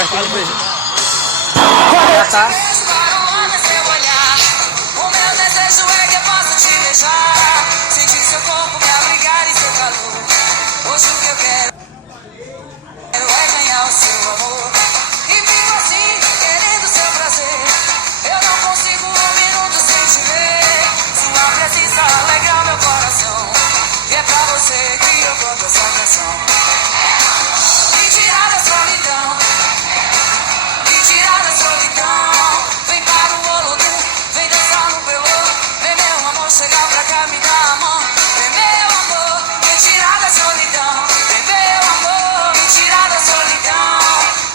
pertinho do beijo. Já tá. O meu desejo é que eu possa te beijar, sentir seu corpo me abrigar em seu calor. Hoje o que eu quero é ganhar o seu amor. E vivo assim, querendo seu prazer. Eu não consigo um minuto sem te ver. Sua presença alegra meu coração. E é pra você que eu canto essa canção. Me tirar da solidão, me tirar da solidão. Vem para o Olodum, vem dançar no pelô. Vem meu amor, chegar pra cá, me dar a mão. Vem meu amor, me tirar da solidão. Vem meu amor, me tirar da solidão.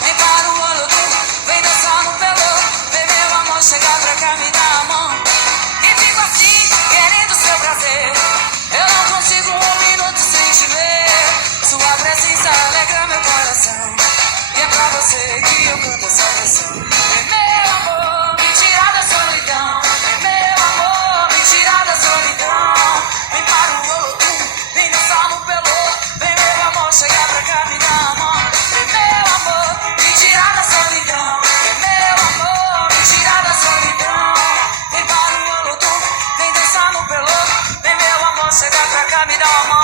Vem para o Olodum, vem dançar no pelô. Vem meu amor, chegar pra cá, me dar a mão. E fico assim, querendo seu prazer. Eu não consigo um minuto sem te ver. Sua presença alegra meu coração. E é pra você que eu canto essa canção. Vem meu amor, me tirar da solidão. Vem meu amor, me tirar da solidão. Vem para o Olodum, vem dançar no pelô. Vem meu amor, chegar pra cá, me dar a mão. Vem meu amor, me tirar da solidão. Vem meu amor, me tirar da solidão. Vem para o Olodum, vem dançar no pelô. Vem meu amor, chegar pra cá, me dar a mão.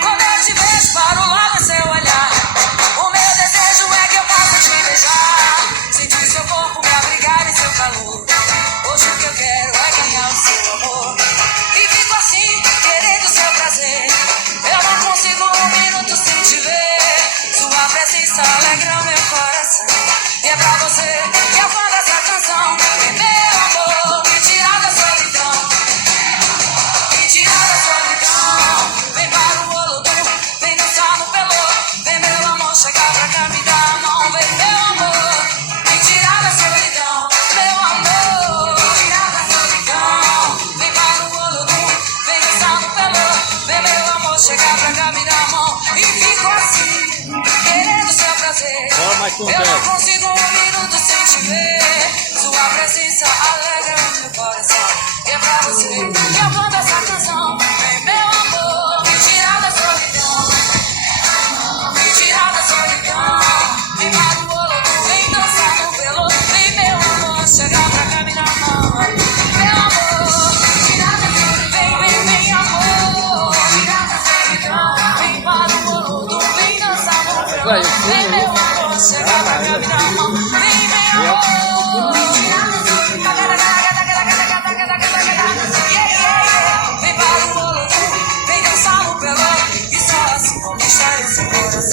Quando eu te vejo, paro logo em seu olhar. O meu desejo é que eu possa te beijar, sentir seu corpo me abrigar em seu calor. Hoje o que eu quero é ganhar o seu amor. E fico assim, querendo seu prazer. Eu não consigo um minuto sem te ver. Sua presença alegra meu coração. E é pra você que eu canto essa canção. Vem meu amor, me tirar da solidão. Me tirar da solidão. Vem para o Olodum, vem dançar no pelô. Vem meu amor, chegar pra cá, me dar a mão. Vem meu amor, me tirar da solidão. Meu amor, me tirar da solidão. Vem para o Olodum, vem dançar no pelô. Vem meu amor, chegar pra cá, me dar a mão. E fico assim, querendo seu prazer. Eu não consigo um minuto sem te ver. Sua presença alegra o meu coração. E é pra você que eu canto essa canção. Vem meu amor, me tirar da solidão. Me tirar da solidão. Vem para o Olodum, vem dançar no pelô. Vem meu amor, chegar pra cá, me dar a mão. Meu amor, me tirar da solidão. Vem amor, me tirar da solidão. Vem para o Olodum, vem dançar no pelô. Vem meu amor, chegar pra cá, me dar a mão.